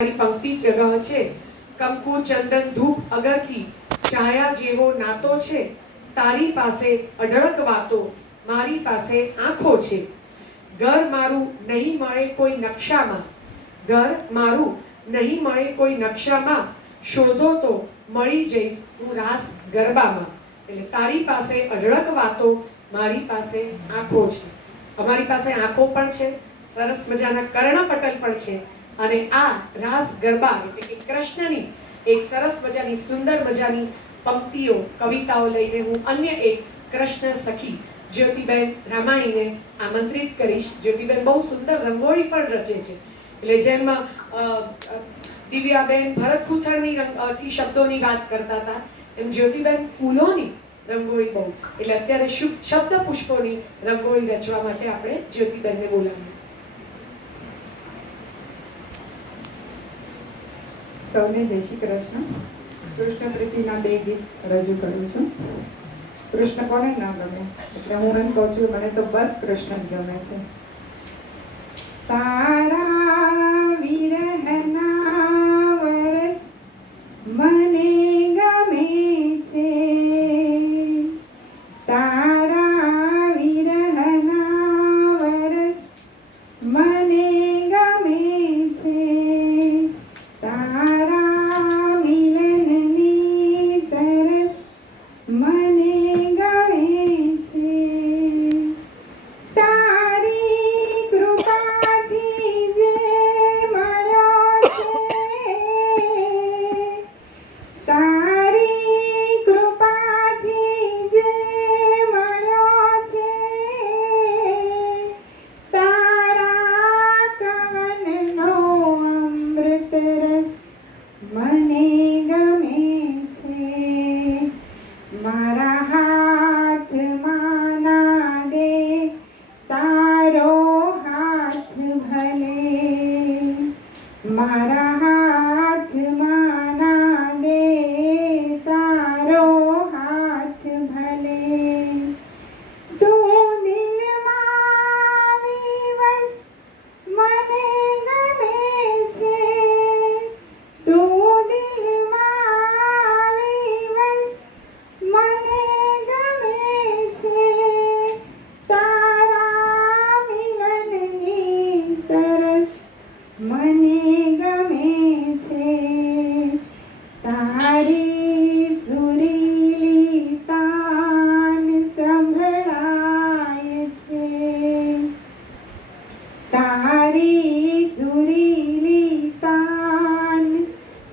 પંક્તિ જગહ છે, કંકુ ચંદન ધૂપ અગરથી છાયા જેવો નાતો છે, તારી પાસે અઢળક વાતો, મારી પાસે આંખો છે. ઘર મારું નહીં મળે કોઈ નકશામાં, ઘર મારું નહીં મળે કોઈ નકશામાં, શોધો તો મળી જઈશ હું રાસ ગરબામાં. એટલે તારી પાસે અઢળક વાતો, મારી પાસે આંખો છે. અમારી પાસે આંખો પણ છે, સરસ મજાના કર્ણપટલ પણ છે, અને આ રાસ ગરબા એટલે કે કૃષ્ણની એક સરસ મજાની સુંદર મજાની પંક્તિઓ કવિતાઓ લઈને હું અન્ય એક કૃષ્ણ સખી જ્યોતિબેન રામાણીને આમંત્રિત કરીશ. જ્યોતિબેન બહુ સુંદર રંગોળી પણ રચે છે. એટલે જેમ દિવ્યાબેન ભરત ગૂંથણની થી શબ્દોની વાત કરતા હતા, એમ જ્યોતિબેન ફૂલોની રંગોળી બહુ, એટલે અત્યારે શબ્દ પુષ્પોની રંગોળી રચવા માટે આપણે જ્યોતિબેનને બોલાવીએ. સૌને જય શ્રી કૃષ્ણ. કૃષ્ણ પ્રીતિના બે ગીત રજૂ કરું છું. કૃષ્ણ કોને ન ગમે, એટલે હું એમ કહું છું મને તો બસ કૃષ્ણ જ ગમે છે. તારા વિરહના વરસ મને ગમે છે, તારા વિરહના વરસ મને ગમે છે, તારા મિલનની તરસ મને ગમે છે, તારી કૃપાથી જે મળ્યો છે, તારી કૃપાથી જે મળ્યો છે, તારા કવનનો અમૃત રસ મને ગમે છે, મારા હાથમાં ના દે તારો હાથ ભલે, મારા હાથમાં ના દે તારો હાથ ભલે, તું દિલમાં વિવસ મને ગમે છે, તું દિલમાં વિવસ મને ગમે છે, તારા મિલનની તરસ મને ગમે છે, તારી સુરીલી તાન સંભળાય છે, તારી સુરીલી તાન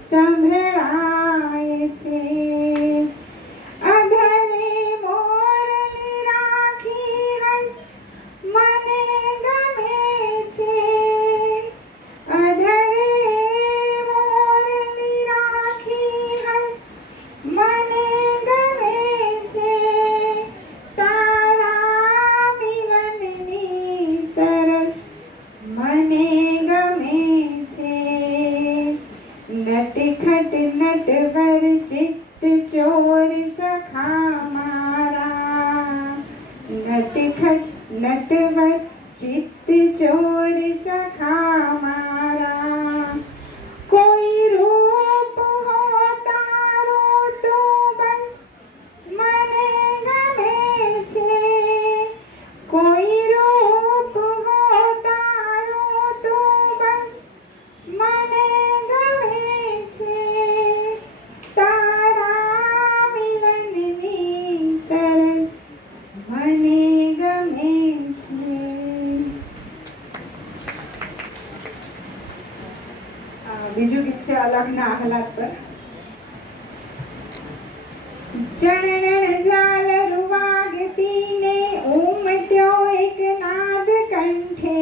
સંભળાય છે, અધરે મોરલી રાખી હંસ મને ગમે છે, અધરે મોરલી રાખી હંસ મને ગમે છે, તારા મિલનની તરસ મને ગમે છે, નટખટ નટવર ચિત્ત ચોર સખા મારા, નટખટ નટવર ચિત્ત ચોર સખા મારા, કોઈ રૂપ હો તારો તો બસ મને ગમે છે, કોઈ રૂપ હો તારો તો બસ મને ગમે છે, તારા મિલનની તરસ મને ગમે છે. બીજું ગીત છે અલગના આહલાદ પર. ચણણ જાલ રૂવાગતી ને ઉમટ્યો એક નાદ કંઠે,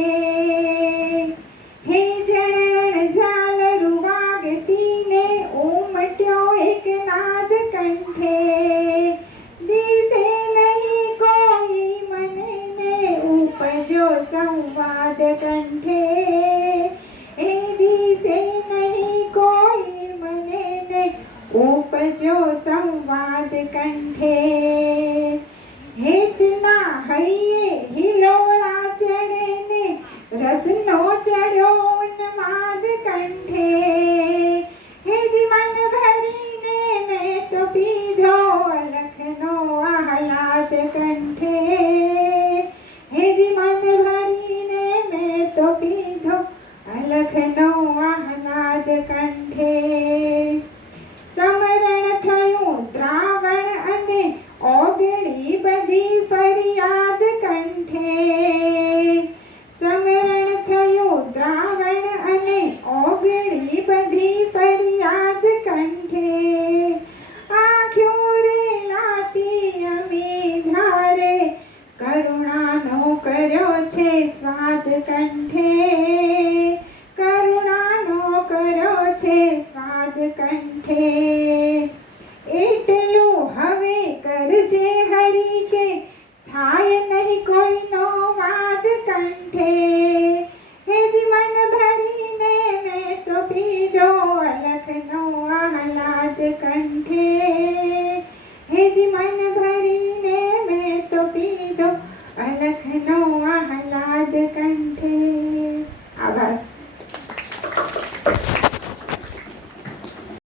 હે ચણણ જાલ રૂવાગતી ને ઉમટ્યો એક નાદ કંઠે, દિશે નહીં કોઈ મને ને ઉપજો સંવાદ કંઠે, એ દિશે નહીં કોઈ મને ને ઉપજો સંવાદ કંઠે, હેતના હૈયે હિલોળા ચડે ને રસનો ચડ્યો ઉન્માદ કંઠે વાદ કંઠે. એટલું હવે કરજે હરી કે થાય નહીં કોઈનો વાદ કંઠે.